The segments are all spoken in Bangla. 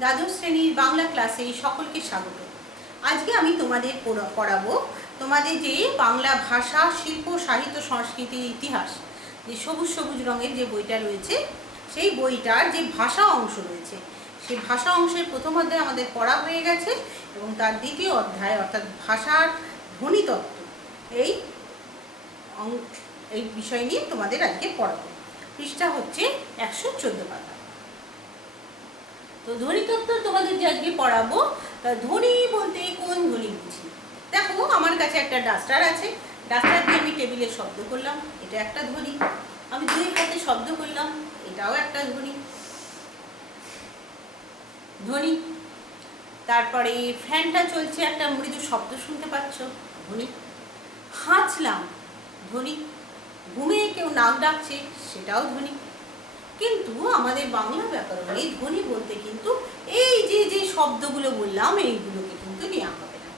দ্বাদশ শ্রেণীর বাংলা ক্লাসে সকলকে স্বাগত। আজকে আমি তোমাদের পড়াবো তোমাদের যে বাংলা ভাষা, শিল্প, সাহিত্য, সংস্কৃতির ইতিহাস, যে সবুজ সবুজ রঙের যে বইটা রয়েছে, সেই বইটার যে ভাষা অংশ রয়েছে, সেই ভাষা অংশের প্রথম অধ্যায় আমাদের পড়া হয়ে গেছে এবং তার দ্বিতীয় অধ্যায় অর্থাৎ ভাষার ধ্বনিতত্ত্ব এই বিষয় নিয়ে তোমাদের আজকে পড়াবো। পৃষ্ঠা হচ্ছে 114 পাতা। তো ধ্বনিতত্ত্ব তোমাদের যে আজকে পড়াবো, ধ্বনি বলতে কোন ধ্বনি বুঝি? দেখো, আমার কাছে একটা ডাস্টার আছে, ডাস্টার দিয়ে আমি টেবিলে শব্দ করলাম, এটা একটা ধ্বনি। আমি দুই হাতে শব্দ করলাম, এটাও একটা ধ্বনি। তারপরে ফ্যানটা চলছে, একটা মৃদু শব্দ শুনতে পাচ্ছ, ধ্বনি। হাঁচলাম, ধ্বনি। ঘুমিয়ে কেউ নাক ডাকছে, সেটাও ধ্বনি। কিন্তু আমাদের বাংলা ব্যাকরণে ধ্বনি বলতে কিন্তু এই যে শব্দগুলো বললাম, এইগুলোকে কিন্তু নেওয়া হবে না।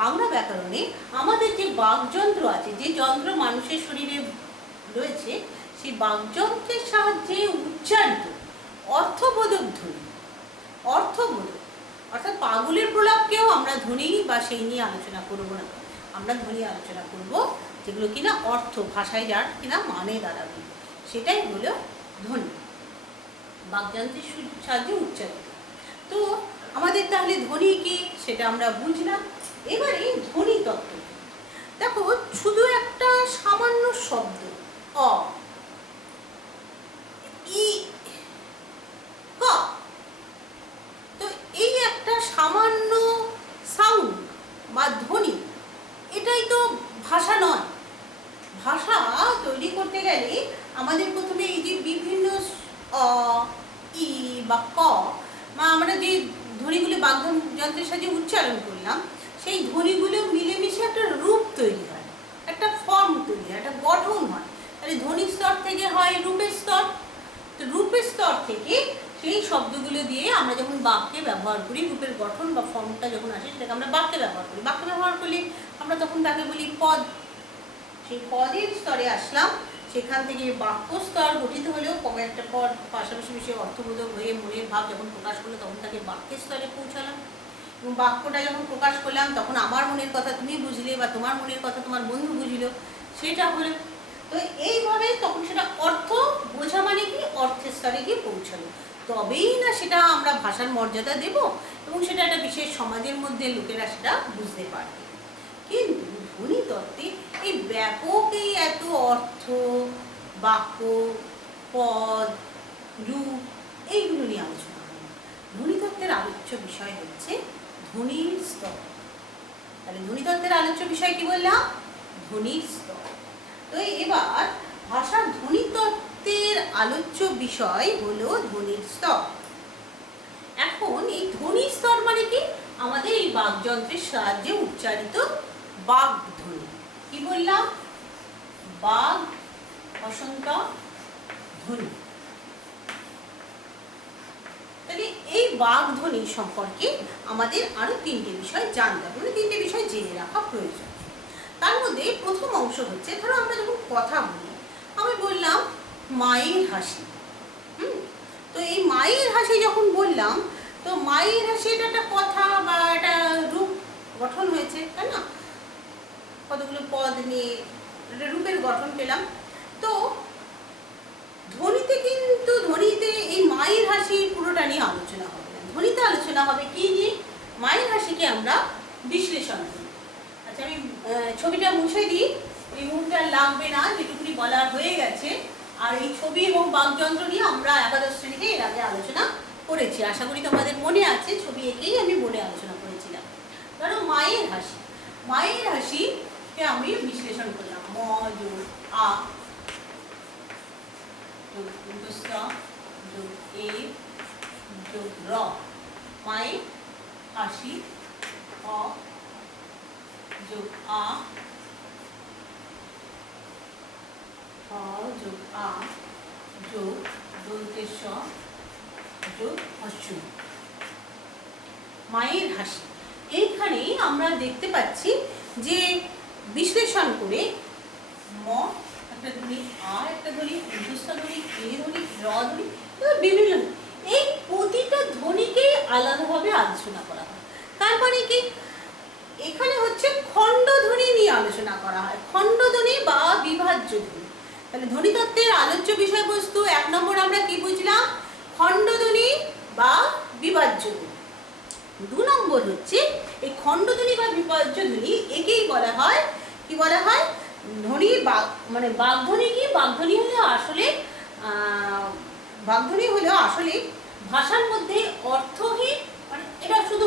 বাংলা ব্যাকরণে আমাদের যে বাকযন্ত্র আছে, যে যন্ত্র মানুষের শরীরে রয়েছে, সেই বাকযন্ত্রের সাহায্যে উচ্চারিত অর্থবোধক ধ্বনি, অর্থবোধক অর্থাৎ পাগলের প্রলাপকেও আমরা ধ্বনি বা সেই নিয়ে আলোচনা করব না। আমরা ধ্বনি আলোচনা করব যেগুলো কিনা অর্থ, ভাষায় যার কিনা মানে দাঁড়াবে, সেটাই হলো ধ্বনি, বাকযন্ত্রের সাহায্যে উচ্চারিত। তো আমাদের তাহলে ধ্বনি কি সেটা আমরা বুঝলাম। এবারে ধ্বনি তত্ত্ব। দেখো, শুধু একটা সামান্য শব্দ অ, ই, ক, তো এই একটা সামান্য সাউন্ড বা ধ্বনি, এটাই তো ভাষা নয়। ভাষা তৈরি করতে গেলে আমাদের প্রথমে এই যে বিভিন্ন অ, ই বা ক, বা আমরা যে ধ্বনিগুলো বাকযন্ত্রের সাহায্যে উচ্চারণ করলাম, সেই ধ্বনিগুলো মিলেমিশে একটা রূপ তৈরি হয়, একটা ফর্ম তৈরি হয়, একটা গঠন হয়। তাহলে ধ্বনির স্তর থেকে হয় রূপের স্তর। তো রূপের স্তর থেকে সেই শব্দগুলো দিয়ে আমরা যখন বাক্যে ব্যবহার করি, রূপের গঠন বা ফর্মটা যখন আসে, সেটাকে আমরা বাক্যে ব্যবহার করি। বাক্যে ব্যবহার করলে আমরা তখন তাকে বলি পদ। সেই পদের স্তরে আসলাম, সেখান থেকে বাক্য স্তর গঠিত হলেও একটা পদ পাশাপাশি বিষয়ে অর্থবোধক হয়ে মনের ভাব যখন প্রকাশ করলো, তখন তাকে বাক্যের স্তরে পৌঁছালাম। এবং বাক্যটা যখন প্রকাশ করলাম, তখন আমার মনের কথা তুমি বুঝলে বা তোমার মনের কথা তোমার বন্ধু বুঝলো, সেটা হলো। তো এইভাবে তখন সেটা অর্থ বোঝা মানে কি, অর্থের স্তরে গিয়ে পৌঁছালো, তবেই না সেটা আমরা ভাষার মর্যাদা দেব এবং সেটা একটা বিশেষ সমাজের মধ্যে লোকেরা সেটা বুঝতে পারবে। কিন্তু ধ্বনিতত্ত্বে এই ব্যাপক এই এত অর্থ, বাক্য, পদ, রূপ, এইগুলো নিয়ে আলোচনা হয়। ধ্বনিতত্ত্বের আলোচ্য বিষয় হচ্ছে ধ্বনির স্তর। তাহলে ধ্বনিতত্ত্বের আলোচ্য বিষয় কি বললাম? ধ্বনির স্তর। তো এবার ভাষার ধ্বনিতত্ত্বের আলোচ্য বিষয় হলো ধ্বনির স্তর। এখন এই ধ্বনির স্তর মানে কি? আমাদের এই বাকযন্ত্রের সাহায্যে উচ্চারিত বাকধ্বনি। কি বললাম? বাক বসন্ত ধ্বনি। তাহলে এই বাকধ্বনি সম্পর্কে আমাদের আরো তিনটে বিষয় জানতে হবে, তিনটে বিষয় জেনে রাখা প্রয়োজন। তার মধ্যে প্রথম অংশ হচ্ছে, ধরো আমরা যখন কথা বলি, আমি বললাম মায়ের হাসি। তো এই মায়ের হাসি যখন বললাম, তো মায়ের হাসি এটা একটা কথা বা একটা রূপ গঠন হয়েছে, তাই না? কতগুলো পদ নিয়ে একটা রূপের গঠন পেলাম। তো ধ্বনিতে কিন্তু এই মায়ের হাসি পুরোটা নিয়ে আলোচনা হবে না। ধ্বনিতে আলোচনা হবে কি যে মায়ের হাসিকে আমরা বিশ্লেষণ করি। আচ্ছা, আমি ছবিটা মুছে দিই, এই মুহূর্তে আর লাগবে না, যেটুকুনি বলার হয়ে গেছে। আর এই ছবি এবং বাকযন্ত্র নিয়ে আমরা একাদশ শ্রেণীতে এর আগে আলোচনা করেছি, আশা করি তোমাদের মনে আছে। ছবি এঁকেই আমি বলে আলোচনা করেছিলাম। ধরো মায়ের হাসি, মায়ের হাসিকে আমি বিশ্লেষণ করলাম। ম যোগ আ যোগ স যোগ এ যোগ র, মায়ের হাসি। অ যোগ আ, যোগ আ যোগ দন্তের স যোগ হস্য, মায়ের হাসি। এইখানে আমরা দেখতে পাচ্ছি যে বিশ্লেষণ করে ম একটা ধ্বনি, আ একটা ধ্বনি, ধ্বনি, এ ধ্বনি, র ধ্বনি, বিভিন্ন, এই প্রতিটা ধ্বনিকে আলাদাভাবে আলোচনা করা হয়। তার মানে কি, এখানে হচ্ছে খণ্ডধ্বনি নিয়ে আলোচনা করা হয়, খণ্ডধ্বনি বা বিভাজ্য ধ্বনি। তাহলে ধ্বনিতত্ত্বের আলোচ্য বিষয়বস্তু 1 নম্বর আমরা কি বুঝলাম, খণ্ডধ্বনি বা বিভাজ্য ধ্বনি। 2 নম্বর হচ্ছে এই খণ্ডধ্বনি বা বিভাজ্য ধ্বনি, একেই বলা হয় কি বলা হয়, ধ্বনি মানে বাগধ্বনি। কি বাগধ্বনি হলো আসলে বাগধ্বনি হলো আসলে ভাষার মধ্যে অর্থহীন, মানে এটা শুধু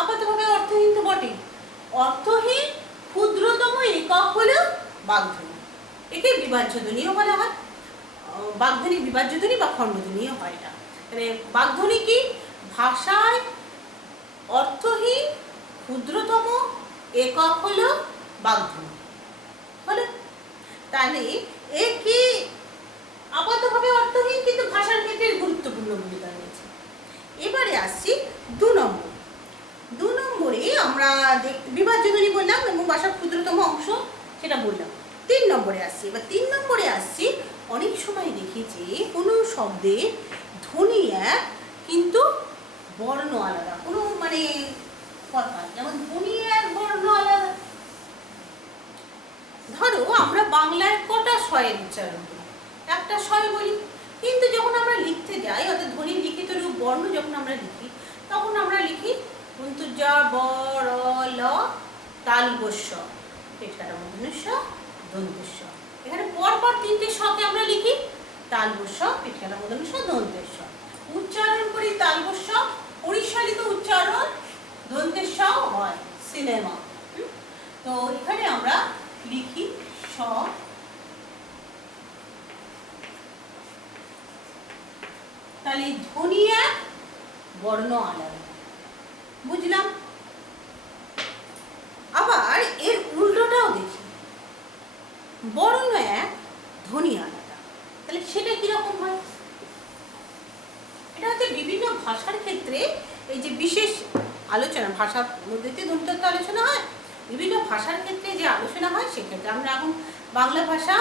আপাতভাবে অর্থহীন তো বটে, অর্থহীন ক্ষুদ্রতম একক হলো বাগধ্বনি। একে বিভাজ্য ধ্বনিও বলা হয়। বাগধ্বনি বিভাজ্য ধ্বনি বা খণ্ডধ্বনিও হয় এটা। মানে বাগধ্বনি কি, ভাষায় অর্থহীন ক্ষুদ্রতম একক হলো বাগধ্বনি। হলো, তাহলে এ কি আপাতভাবে অর্থহীন, কিন্তু ভাষার ক্ষেত্রে গুরুত্বপূর্ণ ভূমিকা রয়েছে। এবারে আসছি 2 নম্বর। 2 নম্বরে আমরা বিভাজ্য ধ্বনি বললাম এবং ভাষার ক্ষুদ্রতম অংশ সেটা বললাম। 3 নম্বরে আসছি। এবার 3 নম্বরে আসছি, অনেক সময় দেখি যে কোনো শব্দে ধ্বনি এক কিন্তু বর্ণ আলাদা, কোনো মানে কথা, যেমন ধ্বনি এক বর্ণ আলাদা। ধরো আমরা বাংলায় কটা শয়ের উচ্চারণ করি, একটা শয় বলি, কিন্তু যখন আমরা লিখতে যাই, অর্থাৎ ধ্বনির লিখিত রূপ বর্ণ যখন আমরা লিখি, তখন আমরা লিখি জ ব র ল তালব্য পেটকাটা মূর্ধন্য ষ দন্ত্য স। এখানে পরপর 3টে শকে আমরা লিখি তালব্য পেটকাটা মূর্ধন্য ষ দন্ত্য স। উচ্চারণ করি তালব্য, পরিশালিত উচ্চারণ দন্ত্য স হয়, সিনেমা। তো এখানে আমরা লিখি স, তাহলে ধ্বনি এক বর্ণ আলাদা, বুঝলাম। আবার এর উল্টোটাও দেখি, বর্ণ এক ধ্বনি আলাদা, তাহলে সেটা কিরকম হয়? এটা হচ্ছে বিভিন্ন ভাষার ক্ষেত্রে এই যে বিশেষ আলোচনা, ভাষার মধ্যে ধ্বনিতত্ত্ব আলোচনা হয়, বিভিন্ন ভাষার ক্ষেত্রে যে আলোচনা হয় সেক্ষেত্রে আমরা এখন বাংলা ভাষা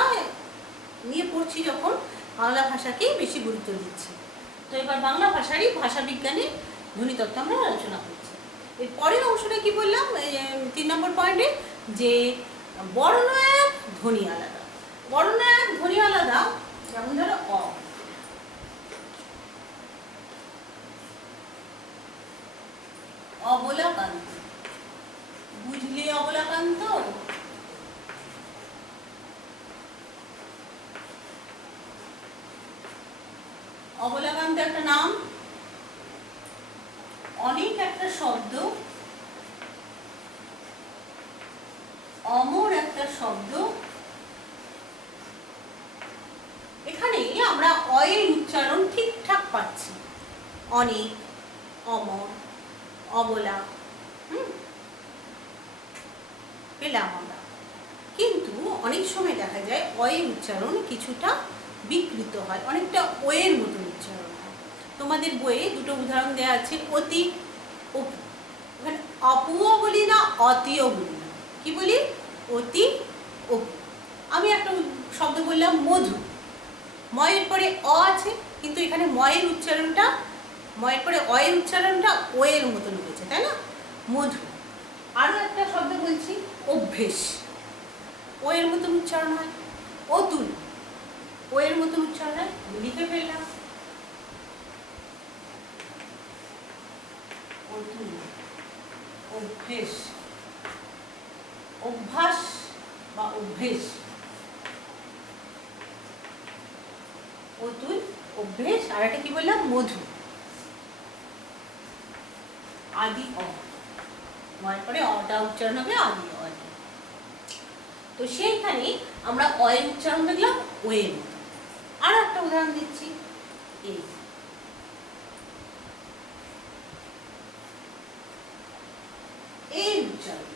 নিয়ে পড়ছি, যখন বাংলা ভাষাকেই বেশি গুরুত্ব দিচ্ছি। তো এবার বাংলা ভাষারই ভাষা বিজ্ঞানে ধ্বনিতত্ত্ব আমরা আলোচনা করছি। এর পরের অংশটা কি বললাম 3 নম্বর পয়েন্টে, যে বর্ণ এক ধ্বনি আলাদা। বর্ণ এক ধ্বনি আলাদা, যেমন ধরো অবলাকান্ত, বুঝলে অবলাকান্ত? অবলাকান্ত একটা নাম, অনেক একটা শব্দ, অমর একটা শব্দ। এখানে আমরা অয়ের উচ্চারণ ঠিকঠাক পাচ্ছি, অনেক, অমর, অবলা, পেলাম আমরা। কিন্তু অনেক সময় দেখা যায় অয়ের উচ্চারণ কিছুটা বিকৃত হয়, অনেকটা ওয়ের মতন উচ্চারণ হয়। তোমাদের বইয়ে 2টো উদাহরণ দেওয়া আছে, অতি, অপু। ওখানে অপুও বলি না, অতিও বলি না, কি বলি? অতি, অপু। আমি একটা শব্দ বললাম মধু, ময়ের পরে অ আছে, কিন্তু এখানে ময়ের উচ্চারণটা, ময়ের পরে অয়ের উচ্চারণটা ওয়ের মতন হয়েছে, তাই না? মধু। আরও একটা শব্দ বলছি অভ্যেস, ওয়ের মতন উচ্চারণ হয়। অতুল, ওয়ের মতন উচ্চারণ হয়, লিখে ফেললাম অতুল। অভ্যেস, অভ্যাস বা অভ্যেস, অতুল, অভ্যেস। আর একটা কি বললাম? মধু। আদি অ, ময়ের পরে অটা উচ্চারণ হবে আদি অ। তো সেইখানে আমরা অয়ের উচ্চারণ দেখলাম ওয়ের মতো। আর একটা উদাহরণ দিচ্ছি, এই এই উচ্চারণ,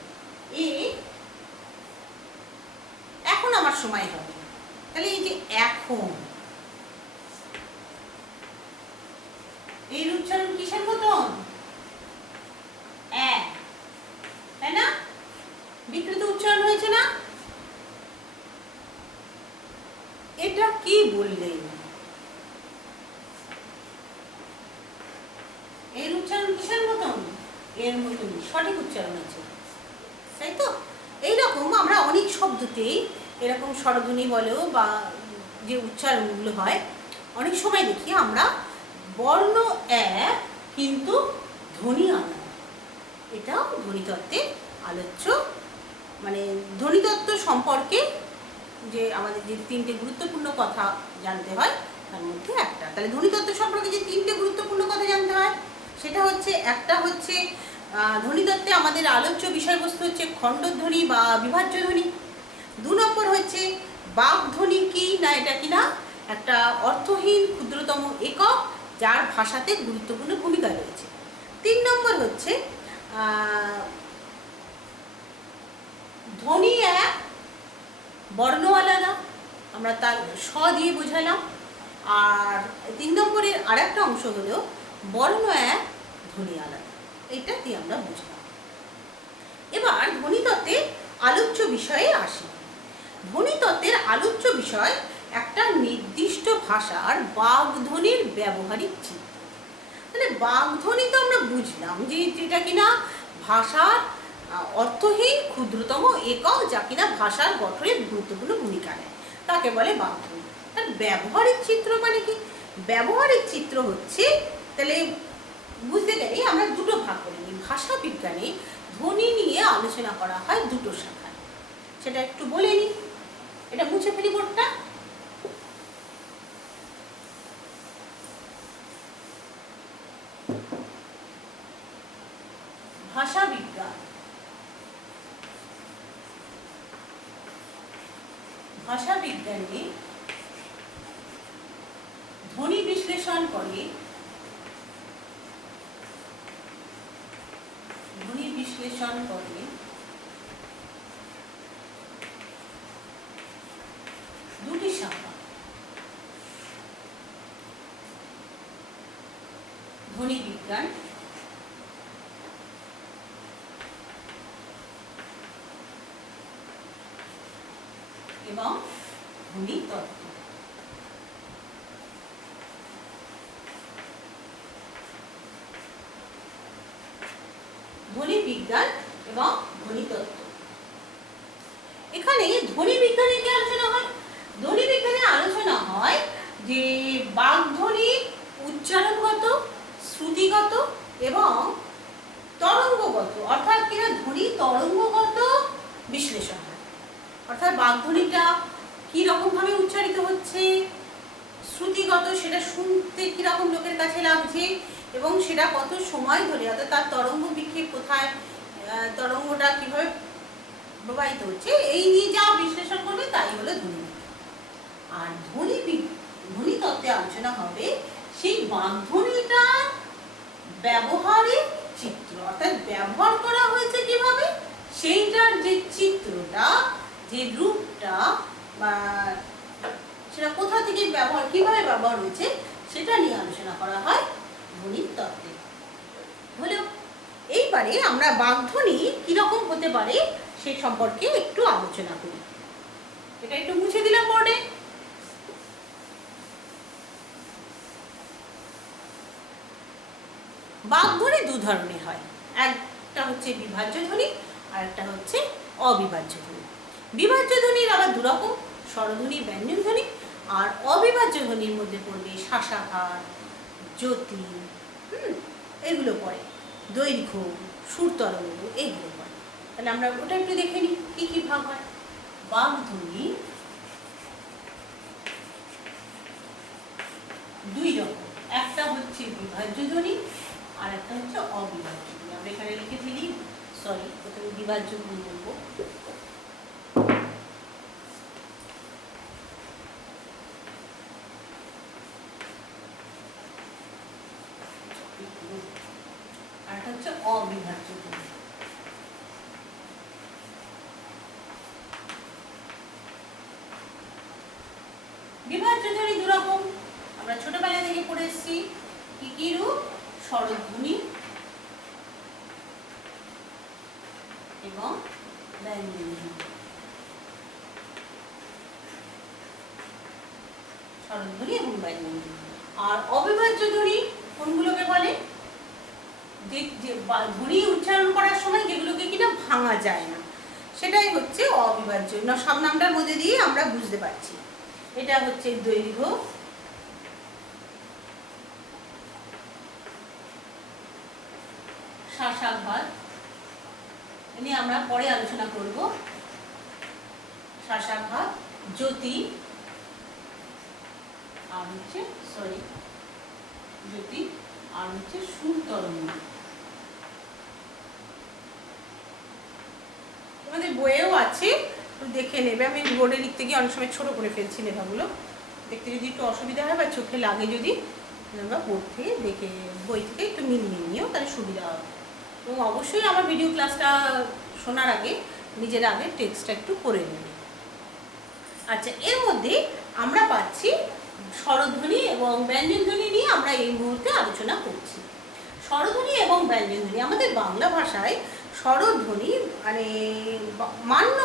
এখন আমার সময় হবে, তাহলে এই যে এখন, এর উচ্চারণ কিসের মতন? এক, তাই না? বিকৃত উচ্চারণ হয়েছে না? এটা কি বললেন? উচ্চারণ কিসের মতন? এর মতন সঠিক উচ্চারণ আছে, তাই তো? এইরকম আমরা অনেক শব্দতেই এরকম স্বরধ্বনি বলো বা যে উচ্চারণগুলো হয়, অনেক সময় দেখি আমরা বর্ণ এক কিন্তু ধ্বনি আলাদা। এটাও ধ্বনিতত্ত্বের আলোচ্য, মানে ধ্বনিতত্ত্ব সম্পর্কে যে আমাদের যে তিনটে গুরুত্বপূর্ণ কথা জানতে হয় তার মধ্যে একটা। তাহলে ধ্বনিতত্ত্ব সম্পর্কে যে তিনটে গুরুত্বপূর্ণ কথা জানতে হয় সেটা হচ্ছে, একটা হচ্ছে ধ্বনিতত্ত্বে আমাদের আলোচ্য বিষয়বস্তু হচ্ছে খণ্ডধ্বনি বা বিভাজ্য ধ্বনি। 2 নম্বর হচ্ছে বাগধ্বনি কি না, এটা কিনা একটা অর্থহীন ক্ষুদ্রতম একক যার ভাষাতে গুরুত্বপূর্ণ ভূমিকা রয়েছে। 3 নম্বর হচ্ছে ধ্বনি এক বর্ণ আলাদা, আমরা তার স দিয়ে বোঝালাম। আর 3 নম্বরের আর একটা অংশ হলো বর্ণ এক ধ্বনি আলাদা, এটা দিয়ে আমরা বুঝলাম। এবার ধ্বনিতত্ত্বের আলোচ্য বিষয়ে আসি। ধ্বনিতত্ত্বের আলোচ্য বিষয় একটা নির্দিষ্ট ভাষার বাগধ্বনির ব্যবহারিক চিত্র। তাহলে বাগধ্বনি তো আমরা বুঝলাম যে যেটা কিনা ভাষার অর্থহীন ক্ষুদ্রতম একক যা কিনা ভাষার গঠনে গুরুত্বপূর্ণ ভূমিকা নেয়, তাকে বলে বাগধ্বনি। তার ব্যবহারিক চিত্র মানে কি? ব্যবহারিক চিত্র হচ্ছে, তাহলে বুঝতে গেলে আমরা দুটো ভাগ করে নিই। ভাষা বিজ্ঞানে ধ্বনি নিয়ে আলোচনা করা হয় দুটো শাখায়, সেটা একটু বলে নিই। এটা মুছে ফেলি বোর্ডটা। ভাষা বিজ্ঞান, ভাষা বিজ্ঞানে ধ্বনি বিশ্লেষণ করে, ধ্বনি বিশ্লেষণ করে দুটি শাখা, ধ্বনি বিজ্ঞান এবং ধ্বনি তত্ত্ব। ধ্বনি বিজ্ঞান এবং ধ্বনি তত্ত্ব। এখানে ধ্বনি বিজ্ঞানে কি আলোচনা হয়? ধ্বনি বিজ্ঞানে আলোচনা হয় যে বাগধ্বনি উচ্চারণগত, শ্রুতিগত এবং তরঙ্গগত, অর্থাৎ কিনা ধ্বনি তরঙ্গগত বিশ্লেষণ হয়। অর্থাৎ বাগধ্বনিটা কিরকম ভাবে উচ্চারিত হচ্ছে, শ্রুতিগত সেটা শুনতে কিরকম লোকের কাছে লাগছে এবং সেটা কত সময় ধরে, অর্থাৎ তার তরঙ্গ বিক্ষেপ কোথায়, তরঙ্গটা কিভাবে প্রবাহিত হচ্ছে, এই নিয়ে যা বিশ্লেষণ করবে তাই হলো ধ্বনি। আর ধ্বনি তত্ত্বে আলোচনা হবে সেই বাগধ্বনিটার ব্যবহারিক চিত্র, অর্থাৎ ব্যবহার করা হয়েছে কিভাবে, সেইটার যে চিত্রটা, যে রূপটা বা সেটা কোথা থেকে ব্যবহার, কিভাবে ব্যবহার হয়েছে সেটা নিয়ে আলোচনা করা হয় ধ্বনি তত্ত্বে। হলো, এইবারে আমরা বাগধ্বনি কিরকম হতে পারে সে সম্পর্কে একটু আলোচনা করি। এটা একটু মুছে দিলাম বোর্ডে। বাগধ্বনি দু ধরনের হয়, একটা হচ্ছে বিভাজ্য ধ্বনি আর একটা হচ্ছে অবিভাজ্য ধ্বনি। বিভাজ্য ধ্বনির আবার দুরকম, স্বরধ্বনি, ব্যঞ্জন ধ্বনি। আর অবিভাজ্য ধ্বনির মধ্যে পড়বে শাসাহার, জ্যোতি, এগুলো পড়ে, দৈর্ঘ্য, সুরতরঙ্গ, এগুলো পড়ে। তাহলে আমরা ওটা একটু দেখে নিই কি কি ভাগ হয়। বাগধ্বনি দুই রকম, একটা হচ্ছে বিভাজ্য ধ্বনি আর একটা হচ্ছে অবিভাজ্য ধ্বনি। আমরা এখানে লিখে ফেলি, সরি, প্রথমে বিভাজ্য ধ্বনি বলবো। আর একটা হচ্ছে অবিভাজ্য ধ্বনি। বিভাজ্য ধ্বনি দুরকম, আমরা ছোটবেলা থেকে পড়ে এসেছি। কি কি রূপ? স্বরধ্বনি এবং ব্যঞ্জন ধ্বনি। স্বরধ্বনি এবং ব্যঞ্জন ধ্বনি। আর অবিভাজ্য ধ্বনি কোনগুলোকে বলে? যে ধ্বনি উচ্চারণ করার সময় যেগুলোকে কিনা ভাঙা যায় না, সেটাই হচ্ছে অবিভাজ্য। সব নামটার মধ্যে দিয়ে আমরা বুঝতে পারছি। এটা হচ্ছে দৈর্ঘ্য, শ্বাসাঘাত নিয়ে আমরা পরে আলোচনা করব। শ্বাসাঘাত, জ্যোতি, আর হচ্ছে জ্যোতি, আর হচ্ছে সুর তরঙ্গ। আমাদের বইয়েও আছে, একটু দেখে নেবে। আমি বোর্ডে লিখতে গিয়ে অনেক সময় ছোট করে ফেলছি লেখাগুলো, দেখতে যদি একটু অসুবিধা হয় বা চোখে লাগে যদি আমরা বোর্ড থেকে দেখে বই থেকে একটু মিলিয়ে নিয়েও তাহলে সুবিধা হবে। এবং অবশ্যই আমার ভিডিও ক্লাসটা শোনার আগে নিজের আগে টেক্সটটা একটু করে নেবে। আচ্ছা, এর মধ্যে আমরা পাচ্ছি স্বরধ্বনি এবং ব্যঞ্জনধ্বনি নিয়ে আমরা এই মুহূর্তে আলোচনা করছি। স্বরধ্বনি এবং ব্যঞ্জনধ্বনি আমাদের বাংলা ভাষায় স্বরধ্বনি মানে মান্য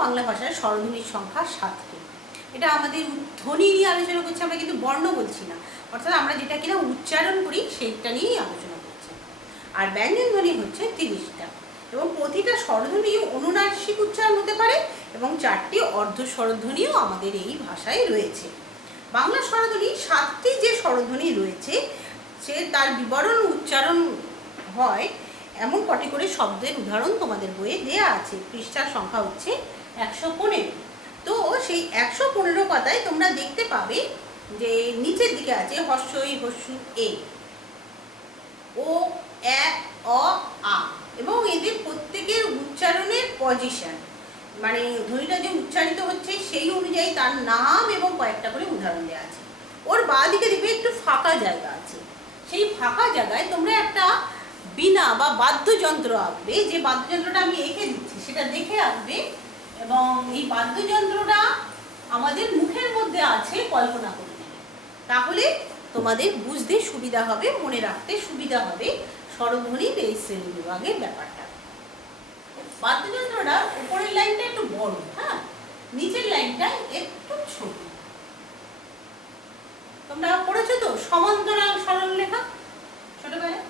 বাংলা ভাষায় স্বরধ্বনির সংখ্যা 7টি। এটা আমাদের ধ্বনি নিয়ে আলোচনা করছি আমরা, কিন্তু বর্ণ বলছি না, অর্থাৎ আমরা যেটা কিনা উচ্চারণ করি সেইটা নিয়েই আলোচনা করছি। আর ব্যঞ্জনধ্বনি হচ্ছে 30টা, এবং প্রতিটা স্বরধ্বনি অনুনাসিক উচ্চারণ হতে পারে, এবং 4টি অর্ধ স্বরধ্বনিও আমাদের এই ভাষায় রয়েছে। বাংলা স্বরধ্বনি 7টি যে স্বরধ্বনি রয়েছে সে তার বিবরণ উচ্চারণ হয় এমন কটি করে শব্দের উদাহরণ তোমাদের বইয়ে দেয়া আছে। পৃষ্ঠার সংখ্যা হচ্ছে 115। তো সেই 115 পাতায় তোমরা দেখতে পাবে যে নিচের দিকে আছে হস্যই, হস্যু, এ, ও, এ, অ, আ, এবং এদের প্রত্যেকের উচ্চারণের পজিশন মানে ধ্বনিটা যে উচ্চারিত হচ্ছে সেই অনুযায়ী তার নাম এবং কয়েকটা করে উদাহরণ দেওয়া আছে। ওর বাঁ দিকে দেখবে একটু ফাঁকা জায়গা আছে, সেই ফাঁকা জায়গায় তোমরা একটা বীণা বা বাদ্যযন্ত্র আঁকবে। যে বাদ্যযন্ত্রটা আমি এঁকে দিচ্ছি সেটা দেখে আঁকবে, এবং এই বাদ্যযন্ত্রটা আমাদের মুখের মধ্যে আছে কল্পনা করে নেবে। তাহলে তোমাদের বুঝতে সুবিধা হবে, মনে রাখতে সুবিধা হবে স্বরধ্বনির এই শ্রেণী বিভাগের ব্যাপারটা। বাদ্যযন্ত্রটা উপরের লাইনটা একটু বড়, হ্যাঁ, নিচের লাইনটা একটু ছোট। তোমরা পড়েছো তো সমান্তরাল সরল রেখা ছোটবেলায়?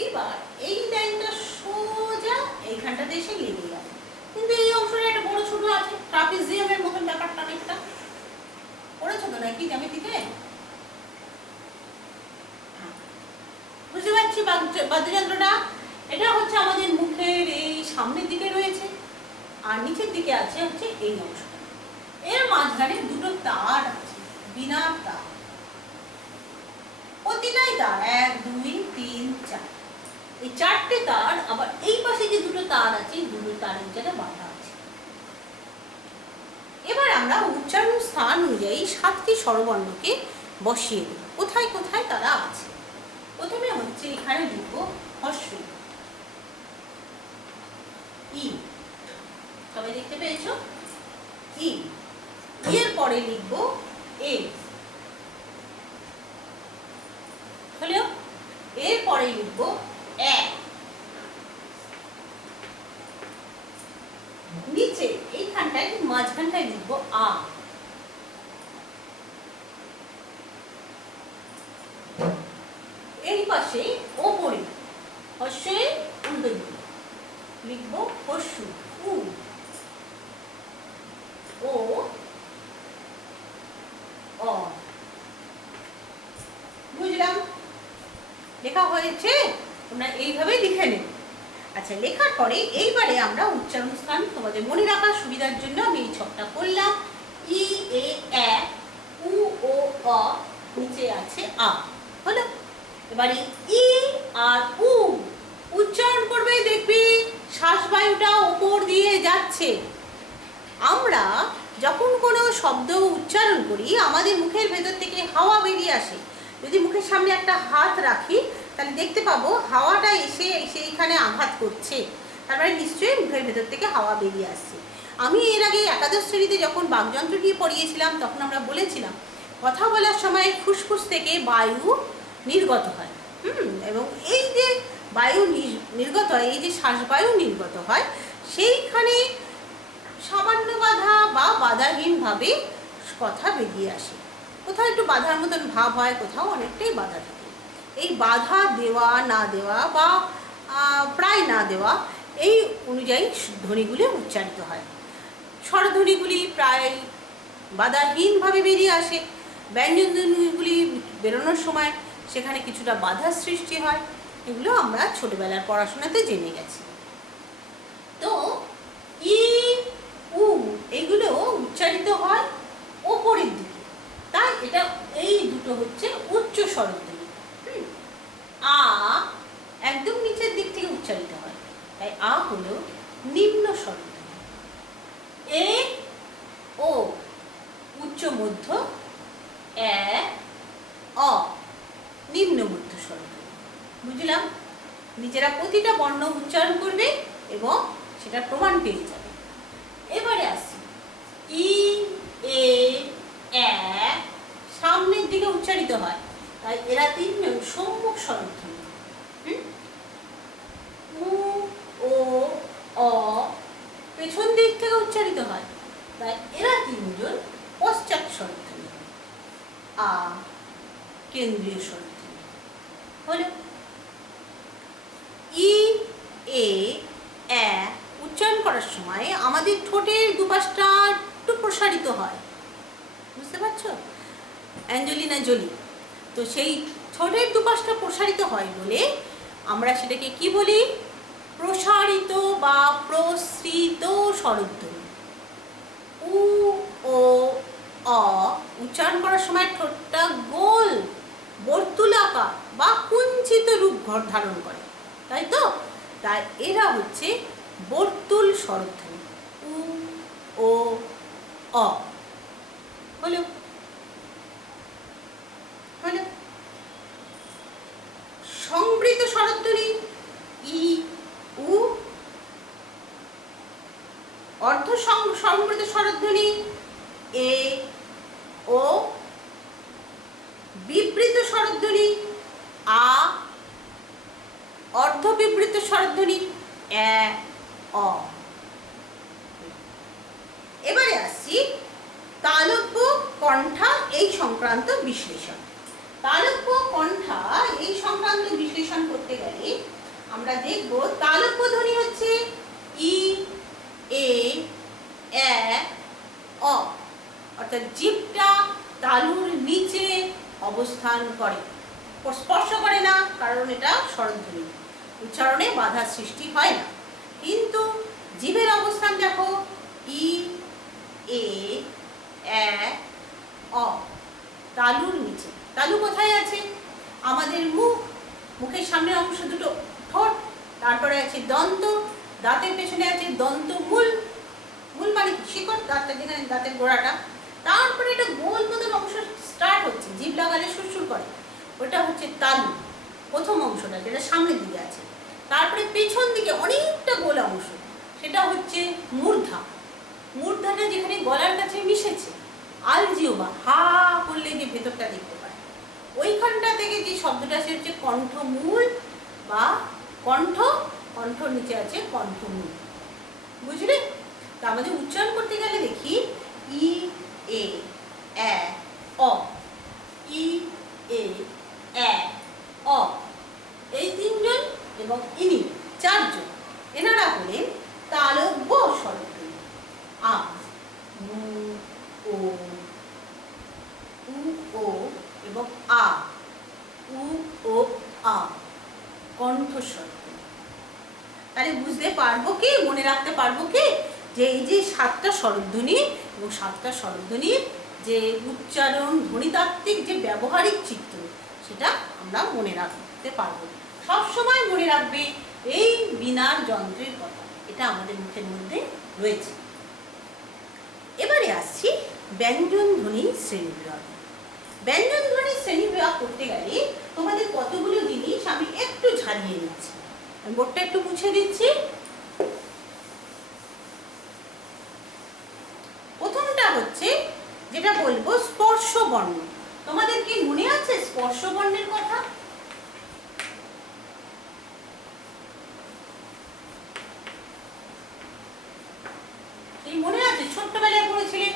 এইবার এই লাইনটা সোজা এইখানটাতে এসে লেগে যাবে, কিন্তু এই অংশটা একটা বড় ছোট আছে, ট্রাপিজিয়ামের মতন ব্যাপারটা অনেকটা। পড়েছো তো নাকি জ্যামিতিতে? বুঝতে পারছি বাদ্যযন্ত্রটা এটা হচ্ছে আমাদের মুখের এই সামনের দিকে রয়েছে, আর নিচের দিকে আছে হচ্ছে এই অংশটা। এর মাঝখানে দুটো তার আছে, বীণার তার, প্রতিটাই তার 1, 2, 3, 4। এই 4টে তার আবার এই পাশে যে দুটো তার আছে দুটো তারের জায়গায় বাঁধা আছে। এবার আমরা উচ্চারণ স্থান অনুযায়ী 7টি স্বরবর্ণকে বসিয়ে দেব। কোথায় কোথায় তারা আছে? প্রথমে হচ্ছে এখানে লিখব হস্য, ই, সবাই দেখতে পেয়েছো? ই। এর পরে লিখব এ, হলো। এর পরে লিখব এ, নিচে এইখানটায় মাঝখানটায় লিখব আ, এই পাশে ওপরে হস্যের উল্টো দিকে লিখব হস্যু, উ, ও, অ। বুঝলাম? লেখা হয়েছে? তোমরা এইভাবে লিখে নেবে। আচ্ছা, লেখার পরে এইবারে আমরা উচ্চারণ স্থান তোমাদের মনে রাখার সুবিধার জন্য আমি এই ছকটা করলাম। ই, এ, এ, উ, ও, অ, নিচে আছে আ, হলো। এবারে ই আর উ উচ্চারণ করবে, দেখবি শ্বাসবায়ুটা ওপর দিয়ে যাচ্ছে। আমরা যখন কোনো শব্দ উচ্চারণ করি আমাদের মুখের ভেতর থেকে হাওয়া বেরিয়ে আসে। যদি মুখের সামনে একটা হাত রাখি তাহলে দেখতে পাবো হাওয়াটা এসে সেইখানে আঘাত করছে, তারপরে নিশ্চয়ই মুখের ভেতর থেকে হাওয়া বেরিয়ে আসছে। আমি এর আগে একাদশ শ্রেণীতে যখন বাকযন্ত্র নিয়ে পড়িয়েছিলাম তখন আমরা বলেছিলাম কথা বলার সময় ফুসফুস থেকে বায়ু নির্গত হয়, এবং এই যে বায়ু নির্গত হয়, এই যে শ্বাসবায়ু নির্গত হয়, সেইখানে সামান্য বাধা বা বাধাহীনভাবে কথা বেরিয়ে আসে। কোথাও একটু বাধার মতন ভাব হয়, কোথাও অনেকটাই বাধা থাকে। এই বাধা দেওয়া না দেওয়া বা প্রায় না দেওয়া এই অনুযায়ী ধ্বনিগুলি উচ্চারিত হয়। স্বরধ্বনিগুলি প্রায় বাধাহীনভাবে বেরিয়ে আসে। ব্যঞ্জন ধ্বনিগুলি বেরোনোর সময় সেখানে কিছুটা বাধার সৃষ্টি হয়। এগুলো আমরা ছোটবেলার পড়াশোনাতে জেনে গেছি। তো ই উ এগুলো উচ্চারিত হয় ওপরের দিকে, তাই এটা এই দুটো হচ্ছে উচ্চ স্বরধ্বনি। আ একদম নিচের দিক থেকে উচ্চারিত হয়, তাই আ হলো নিম্ন স্বরধ্বনি। এ ও উচ্চ মধ্য, এ অ নিম্ন মধ্য স্বরধ্বনি। বুঝলাম? নিজেরা প্রতিটা বর্ণ উচ্চারণ করবে এবং সেটা প্রমাণ পেয়ে যাবে। এবারে আসি ই এ এ সামনের দিকে উচ্চারিত হয়, তাই এরা তিনজন সম্মুখ স্বরধ্বনি। উ ও অ পেছন দিক থেকে উচ্চারিত হয়, তাই এরা তিনজন পশ্চাৎ স্বরধ্বনি। আ কেন্দ্রীয় স্বরধ্বনি। হলো ই এ এ উচ্চারণ করার সময় আমাদের ঠোঁটের দুপাশটা একটু প্রসারিত হয়, বুঝতে পারছো অ্যাঞ্জেলিনা জোলি? তো সেই ঠোঁটের দুপাশটা প্রসারিত হয় বলে আমরা সেটাকে কি বলি? প্রসারিত বা প্রসৃত স্বরধ্বনি। উ ও অ উচ্চারণ করার সময় ঠোঁটটা গোল বর্তুলাকার বা কুঞ্চিত রূপ ধারণ করে, তাই তো? তাই এরা হচ্ছে বর্তুল স্বরধ্বনি। উ ও অ হলো হলো সংবৃত স্বরধ্বনি ই উ, অর্ধ সংবৃত স্বরধ্বনি এ ও, বিবৃত স্বরধ্বনি আ, অর্ধ বিবৃত স্বরধ্বনি এ অ। এবারে আসছি তালব্য কণ্ঠা এই সংক্রান্ত বিশ্লেষণ। তালব্য কণ্ঠা এই সংক্রান্ত বিশ্লেষণ করতে গেলে আমরা দেখব তালব্য ধ্বনি হচ্ছে ই এ এ অ, অর্থাৎ জিভটা তালুর নিচে অবস্থান করে, স্পর্শ করে না, কারণ এটা স্বরধ্বনি, উচ্চারণে বাধা সৃষ্টি হয় না। কিন্তু জিভের অবস্থান দেখো ই এ এ অ, তালুর নিচে। তালু কোথায় আছে? আমাদের মুখের সামনের অংশ দুটো ঠোঁট, তারপরে আছে দন্ত, দাঁতের পেছনে আছে দন্ত মূল, মূল মানে শিকড়, দাঁতটা যেখানে দাঁতের গোড়াটা, তারপরে একটা গোল মতন অংশ স্টার্ট হচ্ছে, জিভ লাগালে সুরসুর করে, ওটা হচ্ছে তালু, প্রথম অংশটা যেটা সামনের দিকে আছে। তারপরে পেছন দিকে অনেকটা গোল অংশ, সেটা হচ্ছে মূর্ধা। মূর্ধাটা যেখানে গলার কাছে মিশেছে, আলজিওবা, হা করলে যে ভেতরটা দেখতে পায়, ওইখানটা থেকে যে শব্দটা আসে হচ্ছে কণ্ঠমূল বা কণ্ঠ, কণ্ঠর নিচে আছে কণ্ঠমূল। বুঝলে? তা আমাদের উচ্চারণ করতে গেলে দেখি ই এ এ অ, ই এ এ অ, এই তিনজন এবং ইনি চারজন, এনারা হলেন তালব্য স্বরধ্বনি। আ উ ও, উ ও এবং আ, উ ও আ কণ্ঠস্বর। তাহলে বুঝতে পারবো কি, মনে রাখতে পারবো কি, যে এই যে 7টা স্বরধ্বনি এবং 7টা স্বরধ্বনির যে উচ্চারণ ধ্বনিতাত্ত্বিক যে ব্যবহারিক চিত্র, সেটা আমরা মনে রাখতে পারবো। সবসময় মনে রাখবে এই বীণার যন্ত্রের কথা, এটা আমাদের মুখের মধ্যে রয়েছে। এবারে আসছি ব্যঞ্জন ধ্বনি শ্রেণীবিভাগ। ব্যঞ্জন ধ্বনি শ্রেণীবিভাগ করতে গেলে তোমাদের কতগুলো জিনিস আমি একটু ঝালিয়ে নিচ্ছি, বোর্ডটা একটু মুছে দিচ্ছি। প্রথমটা হচ্ছে যেটা বলবো স্পর্শ বর্ণ। তোমাদের কি মনে আছে স্পর্শ বর্ণের কথা? এই মনে আছে ছোট্টবেলায় পড়েছিলে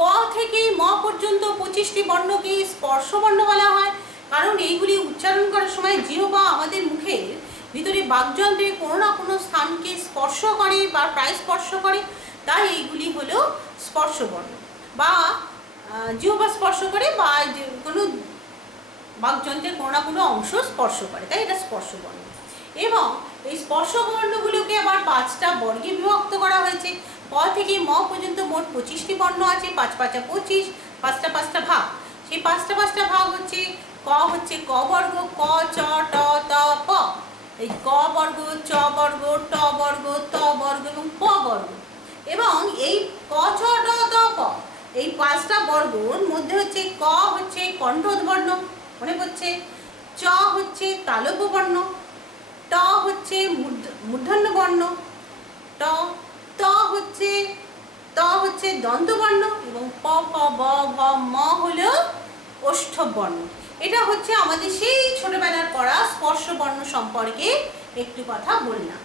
ক থেকে ম পর্যন্ত 25টি বর্ণকে স্পর্শ বর্ণ বলা হয়, কারণ এইগুলি উচ্চারণ করার সময় বাকযন্ত্রে কোনো না কোনো স্থানকে স্পর্শ করে বা প্রায় স্পর্শ করে, তাই এইগুলি হলো স্পর্শবর্ণ। বা জিহ্বা স্পর্শ করে বা কোনো বাকযন্ত্রের কোনো না কোনো অংশ স্পর্শ করে, তাই এটা স্পর্শবর্ণ। এবং এই স্পর্শবর্ণগুলোকে আবার 5টা বর্গে বিভক্ত করা হয়েছে। ক থেকে ম পর্যন্ত মোট 25টি বর্ণ আছে, 5 5 25, 5টা 5টা ভাগ। সেই 5টা ভাগ হচ্ছে ক বর্গ, ক চ ট ত প। এই ক বর্গ, চ বর্গ, ট বর্গ, ত বর্গ এবং প বর্গ। এবং এই ক ছ ট ত প এই 5টা বর্গর মধ্যে হচ্ছে ক হচ্ছে কণ্ঠজ বর্ণ, মনে পড়ছে, চ হচ্ছে তালব্য বর্ণ, ট হচ্ছে মূর্ধন্য বর্ণ, ত হচ্ছে দন্তবর্ণ এবং প ফ ব ভ ম হলো ওষ্ঠ্য বর্ণ। এটা হচ্ছে আমাদের সেই ছোটবেলার পড়া স্পর্শ বর্ণ সম্পর্কে একটু কথা বললাম।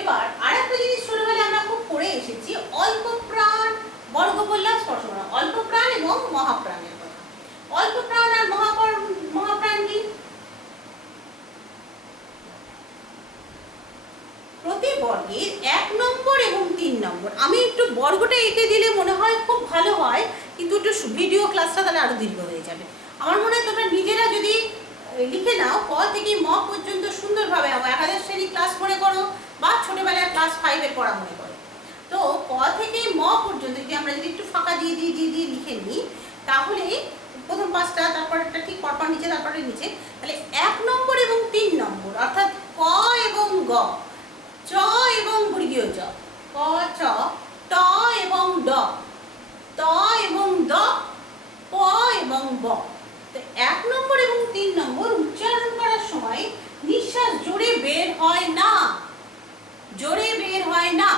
এবার আরেকটা জিনিস ছোটবেলায় আমরা খুব পড়ে এসেছি, অল্প প্রাণ বর্গ বললাম স্পর্শ বর্ণ, অল্প প্রাণ এবং মহাপ্রাণের কথা। অল্প প্রাণ আর মহাপ্রাণ কি? প্রতি বর্গের 1 নম্বর এবং 3 নম্বর। আমি একটু বর্গটা এঁকে দিলে মনে হয় খুব ভালো হয়, কিন্তু একটু ভিডিও ক্লাসটা তাহলে আরো দীর্ঘ হয়ে যাবে। আমার মনে হয় তোমরা নিজেরা যদি লিখে নাও, ক থেকে ম পর্যন্ত সুন্দরভাবে একাদশ শ্রেণী ক্লাস মনে করো বা ছোটবেলার ক্লাস 5-এর পড়া মনে করো, তো ক থেকে ম পর্যন্ত যদি আমরা যদি একটু ফাঁকা দিয়ে লিখে নিই, তাহলে প্রথম 5টা, তারপর একটা ঠিক পরপর নিচে, তারপরে নিচে, তাহলে 1 নম্বর এবং 3 নম্বর অর্থাৎ ক এবং গ, চ এবং বর্গীয় জ, ক চ, ট এবং ড, ত এবং দ, প এবং ব। তো 1 নম্বর এবং 3 নম্বর উচ্চারণ করার সময় নিঃশ্বাস জোরে বের হয় না,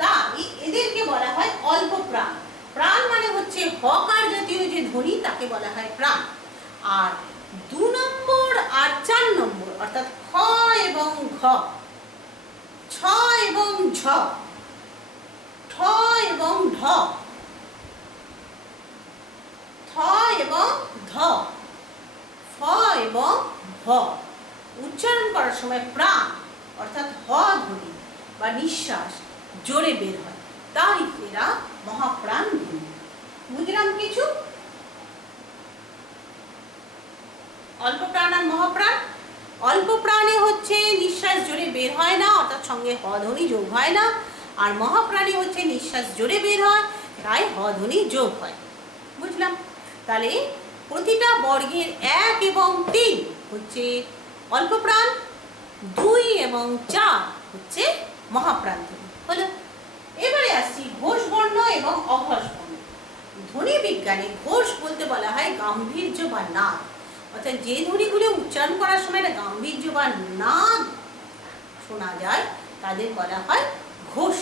তাই এদেরকে বলা হয় অল্প প্রাণ। প্রাণ মানে হচ্ছে হকার জাতীয় যে ধ্বনি, তাকে বলা হয় প্রাণ। আর 2 নম্বর আর 4 নম্বর অর্থাৎ খ এবং ঘ, ছ এবং ঝ, ঠ এবং ঢ, থ এবং ধ, ফ এবং ভ উচ্চারণ করার সময় প্রাণ অর্থাৎ হ ধ্বনি বা নিঃশ্বাস জোরে বের হয়, তাই এরা মহাপ্রাণ ধ্বনি। বুঝলাম কিছু? অল্প প্রাণ আর মহাপ্রাণ। অল্প প্রাণে হচ্ছে নিঃশ্বাস জোরে বের হয় না, অর্থাৎ সঙ্গে হ ধ্বনি যোগ হয় না। আর মহাপ্রাণে হচ্ছে নিঃশ্বাস জোরে বের হয়, তাই হ ধ্বনি যোগ হয়। বুঝলাম? তাহলে প্রতিটা বর্গের 1 এবং 3 হচ্ছে অল্প প্রাণ, 2 এবং 4 হচ্ছে মহাপ্রাণ ধ্বনি। হলো? এবারে আসছি ঘোষ বর্ণ এবং অঘোষ বর্ণ। ধ্বনি বিজ্ঞানে ঘোষ বলতে বলা হয় গাম্ভীর্য বা নাদ, অর্থাৎ যে ধ্বনিগুলো উচ্চারণ করার সময় একটা গাম্ভীর্য বা নাদ শোনা যায় তাদের বলা হয় ঘোষ।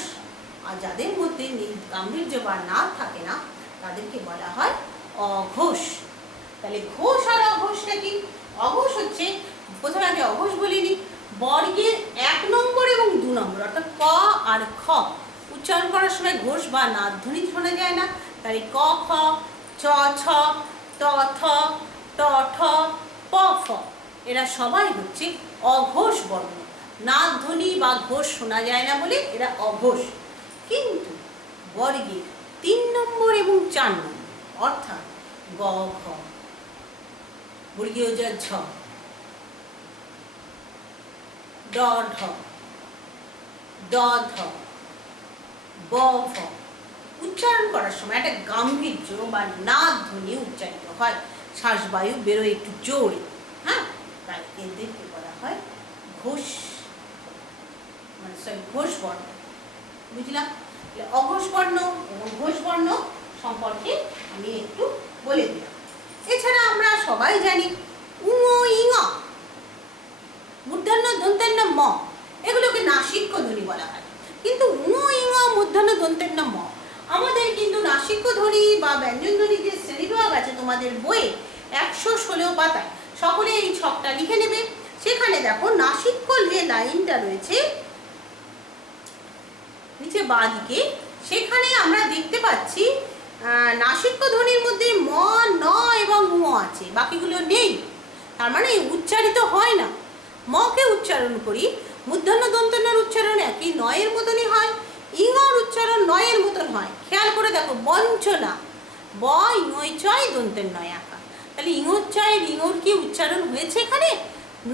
আর যাদের মধ্যে গাম্ভীর্য বা নাদ থাকে না তাদেরকে বলা হয় অঘোষ। তাহলে ঘোষ আর অঘোষটা কি? অঘোষ হচ্ছে, প্রথমে আমি অঘোষ বলিনি, বর্গের 1 নম্বর এবং 2 নম্বর অর্থাৎ ক আর খ উচ্চারণ করার সময় ঘোষ বা নাদ ধ্বনি শোনা যায় না, তাই ক খ, চ ছ, ত থ, ট ঠ, প ফ এরা সবাই হচ্ছে অঘোষ বর্ণ। নাদ ধ্বনি বা ঘোষ শোনা যায় না বলে এরা অঘোষ। কিন্তু বর্গের 3 নম্বর এবং 4 নম্বর অর্থাৎ গ ঘ, বর্গীয় জ ঝ, ড ঢ, ড ধ, ব ফ উচ্চারণ করার সময় একটা গাম্ভীর্য বা নাদ ধ্বনি উচ্চারিত হয়, শ্বাসবায়ু বেরোয় একটু জোরে। হ্যাঁ, তাই এদেরকে বলা হয় ঘোষ, মানে ঘোষ বর্ণ। বুঝলাম? অঘোষ বর্ণ এবং ঘোষ বর্ণ সম্পর্কে আমি একটু বলে দিলাম। এছাড়া আমরা সবাই জানি উ ইঙ, মূর্ধন্য দন্তেন্য ম, এগুলোকে নাসিক্য ধ্বনি বলা হয়। কিন্তু উ ইঙ মূর্ধন্য দন্তেন্য ম আমাদের কিন্তু নাসিক্য ধ্বনি বা ব্যঞ্জন ধ্বনির যে শ্রেণীবিভাগ আছে তোমাদের বইয়ে 116 পাতায়, সকলে এই ছকটা লিখে নেবে। সেখানে দেখো নাসিক্য যে লাইনটা রয়েছে নিচে বাঁ দিকে, সেখানে আমরা দেখতে পাচ্ছি নাসিক্য ধ্বনির মধ্যে ম, ন এবং উ আছে, বাকিগুলো নেই। তার মানে উচ্চারিত হয় না। মকে উচ্চারণ করি, মূর্ধন্য দন্তন্যর উচ্চারণ একই নয়ের মতনই হয়, ইঙর উচ্চারণ নয়ের মতন হয়। খেয়াল করে দেখো, বঞ্চনা, ব ইঙয় চয় দন্তের নয় আঁকা, তাহলে ইঙর চয়ের ইঙর কি উচ্চারণ হয়েছে এখানে?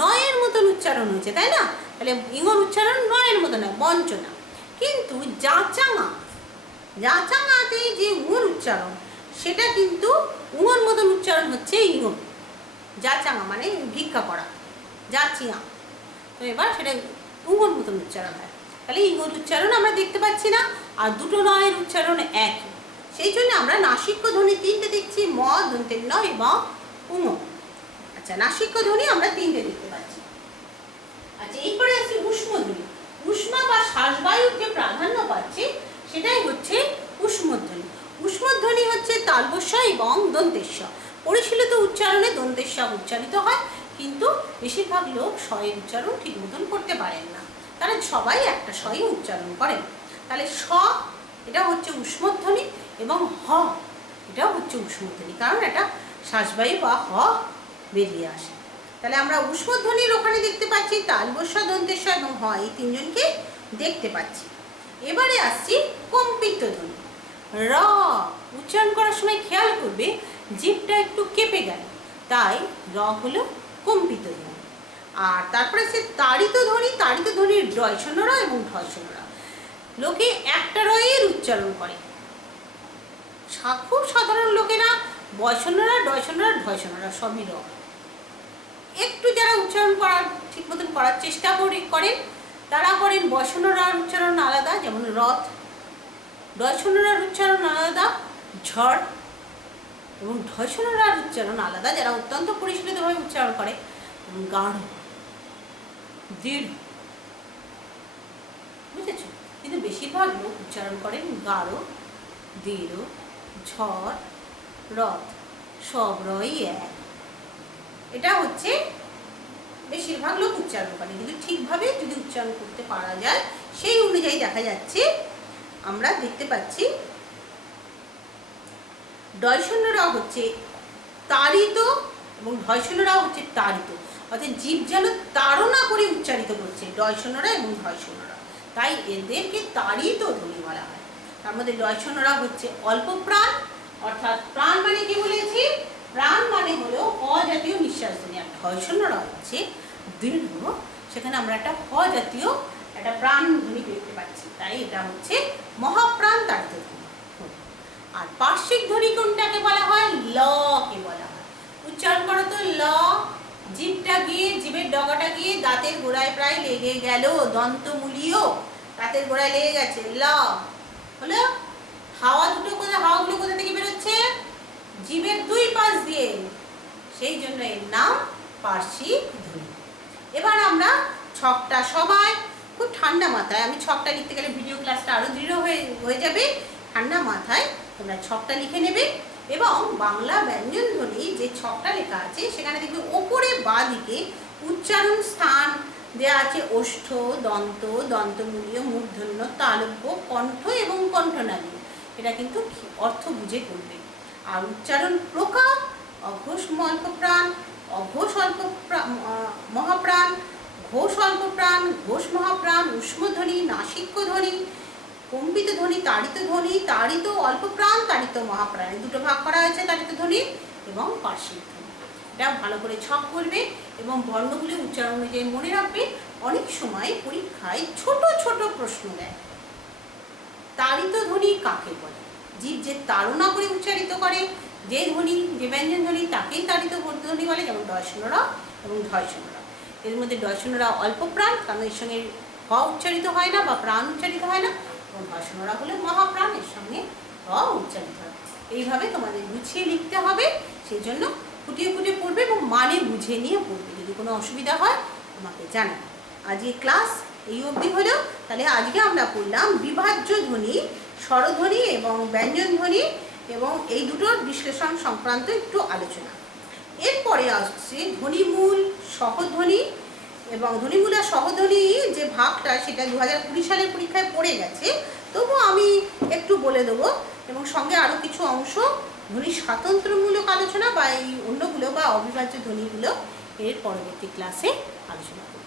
নয়ের মতন উচ্চারণ হয়েছে, তাই না? তাহলে ইঙর উচ্চারণ নয়ের মতন হয়, বঞ্চনা। কিন্তু যাচাঙা, যাচাঙাতে যে উঙর উচ্চারণ সেটা কিন্তু উঙর মতন উচ্চারণ হচ্ছে ইঙর। যাচাঙা মানে ভিক্ষা করা, যাচিয়া, তো এবার সেটা উঙর মতন উচ্চারণ হয়। তাহলে ইঙর উচ্চারণ আমরা দেখতে পাচ্ছি না, আর দুটো নয়ের উচ্চারণ একই। সেই জন্য আমরা নাসিক্য ধ্বনি তিনটে দেখছি, ম দন্তের ন এবং উঙ। আচ্ছা, নাসিক্য ধ্বনি আমরা তিনটে দেখতে পাচ্ছি। আচ্ছা, এরপরে আসছে উষ্মধ্বনি। উষ্মা বা শ্বাসবায়ুর যে প্রাধান্য পাচ্ছে সেটাই হচ্ছে উষ্মধ্বনি। উষ্মধ্বনি হচ্ছে তালবস্য এবং দন্তেশ্ব। পরিশীলিত উচ্চারণে দন্তেশ্ব উচ্চারিত হয়, কিন্তু বেশিরভাগ লোক স্বয়ের উচ্চারণ ঠিক মতন করতে পারেন না, তারা সবাই একটা স্বই উচ্চারণ করেন। তাহলে স এটা হচ্ছে উষ্মধ্বনি এবং হ এটাও হচ্ছে উষ্মধ্বনি, কারণ এটা শ্বাসবায়ু বা হ বেরিয়ে আসে। তাহলে আমরা উষ্মধ্বনির ওখানে দেখতে পাচ্ছি তালবস্য, দন্তেশ্ব এবং হ, এই তিনজনকে দেখতে পাচ্ছি। এবারে আসছি কম্পিত ধ্বনি। র উচ্চারণ করার সময় খেয়াল করবে জিভটা একটু কেঁপে গেল, তাই র হলো কম্পিত ধ্বনি। আর তারপরে আছে তাড়িত ধ্বনি। তাড়িত ধ্বনির ডয় শূন্য র এবং ঢয় শূন্য র। লোকে একটা রয়ের উচ্চারণ করে, খুব সাধারণ লোকেরা বয় শূন্য র, ডয় শূন্য র, ঢয় শূন্য র সবই র। একটু যারা উচ্চারণ করার ঠিক মতন করার চেষ্টা করেন তারা করেন বয় শূন্য র উচ্চারণ আলাদা, যেমন রথ। ডয় শূন্য র উচ্চারণ আলাদা, ঝড়। এবং ঢয় শূন্য র উচ্চারণ আলাদা যারা অত্যন্ত পরিশীলিতভাবে উচ্চারণ করে, গাঢ়, দৃঢ়। বুঝেছ? কিন্তু বেশিরভাগ লোক উচ্চারণ করেন গাঢ়, দৃঢ়, ঝড়, রথ, সব রই এক। এটা হচ্ছে বেশিরভাগ লোক উচ্চারণ করে, কিন্তু ঠিকভাবে যদি উচ্চারণ করতে পারা যায় সেই অনুযায়ী দেখা যাচ্ছে, আমরা দেখতে পাচ্ছি ডয় শূন্য র হচ্ছে তাড়িত এবং ঢয় শূন্য র হচ্ছে তাড়িত, অর্থাৎ জীব যেন তাড়না করে উচ্চারিত করছে ডয় শূন্য র এবং ঢয় শূন্য র, তাই এদেরকে তাড়িত ধ্বনি বলা হয়। তার মধ্যে ডয় শূন্য র হচ্ছে অল্প প্রাণ, অর্থাৎ প্রাণ মানে কি বলেছি, প্রাণ মানে হলো অ জাতীয় নিঃশ্বাস ধ্বনি। আর ঢয় শূন্য র হচ্ছে দীর্ঘ, সেখানে আমরা একটা হ জাতীয় একটা প্রাণ ধ্বনি দেখতে পাচ্ছি, তাই এটা হচ্ছে মহাপ্রাণ তাড়িত ধ্বনি। আর পার্শ্বিক ধ্বনি কোনটাকে বলা হয়? ল কে বলা হয়। উচ্চারণ করো তো, ল। জিভটা গিয়ে, জিভের ডগাটা গিয়ে দাঁতের গোড়ায় প্রায় লেগে গেল, দন্তমূলীয় দাঁতের গোড়ায় লেগে গেছে, ল হলো। হাওয়াগুলো কোথা থেকে বেরোচ্ছে? জিভের দুই পাশ দিয়ে, সেই জন্য এর নাম পার্শ্বিক ধ্বনি। এবার আমরা ছকটা সবাই খুব ঠান্ডা মাথায়, আমি ছকটা লিখতে গেলে ভিডিও ক্লাসটা আরো দৃঢ় হয়ে যাবে, ঠান্ডা মাথায় তোমরা ছকটা লিখে নেবে। এবং বাংলা ব্যঞ্জন ধ্বনি যে ছকটা লেখা আছে সেখানে দেখবে ওপরে বাঁ দিকে উচ্চারণ স্থান দেওয়া আছে ওষ্ঠ, দন্ত, দন্তমূলীয়, মূর্ধন্য, তালব্য, কণ্ঠ এবং কণ্ঠনালী। এটা কিন্তু অর্থ বুঝে করবে। আর উচ্চারণ প্রকার অঘোষ অল্প প্রাণ, অঘোষ অল্প মহাপ্রাণ, ঘোষ অল্প প্রাণ, ঘোষ মহাপ্রাণ, উষ্মধ্বনি, নাসিক্য ধ্বনি, কম্পিত ধ্বনি, তাড়িত ধ্বনি, তাড়িত অল্প প্রাণ, তাড়িত মহাপ্রাণ, দুটো ভাগ করা হয়েছে তাড়িত ধ্বনি এবং পার্শ্বিক ধ্বনি। এটা ভালো করে ছক করবে এবং বর্ণগুলি উচ্চারণ অনুযায়ী মনে রাখবে। অনেক সময় পরীক্ষায় ছোট ছোট প্রশ্ন দেয়, তাড়িত ধ্বনি কাকে বলে? জীব যে তাড়না করে উচ্চারিত করে যে ধ্বনি, যে ব্যঞ্জন ধ্বনি, তাকেই তাড়িত ধ্বনি বলে, যেমন ডয় শূন্য র এবং ঢয় শূন্য র। এর মধ্যে ডয় শূন্য র অল্প প্রাণ, কারণ এর সঙ্গে হ উচ্চারিত হয় না বা প্রাণ উচ্চারিত হয় না, এবং ঢয় শূন্য র হলে মহাপ্রাণ, এর সঙ্গে হ উচ্চারিত হয়। এইভাবে তোমাদের গুছিয়ে লিখতে হবে, সেই জন্য ফুটিয়ে ফুটিয়ে পড়বে এবং মানে বুঝে নিয়ে পড়বে। যদি কোনো অসুবিধা হয় আমাকে জানাবে। আজকে ক্লাস এই অবধি হলো। তাহলে আজকে আমরা পড়লাম বিভাজ্য ধ্বনি, স্বরধ্বনি এবং ব্যঞ্জন ধ্বনি, এবং এই দুটোর বিশ্লেষণ সংক্রান্ত একটু আলোচনা। এরপরে আসছে ধ্বনিমূল, সহধ্বনি। এবং ধ্বনিমূল আর সহধ্বনি যে ভাগটা সেটা 2020 সালের পরীক্ষায় পড়ে গেছে, তবুও আমি একটু বলে দেবো, এবং সঙ্গে আরও কিছু অংশ ধ্বনি স্বাতন্ত্র্যমূলক আলোচনা বা এই অন্যগুলো বা অবিভাজ্য ধ্বনিগুলো এর পরবর্তী ক্লাসে আলোচনা করব।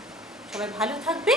সবাই ভালো থাকবে।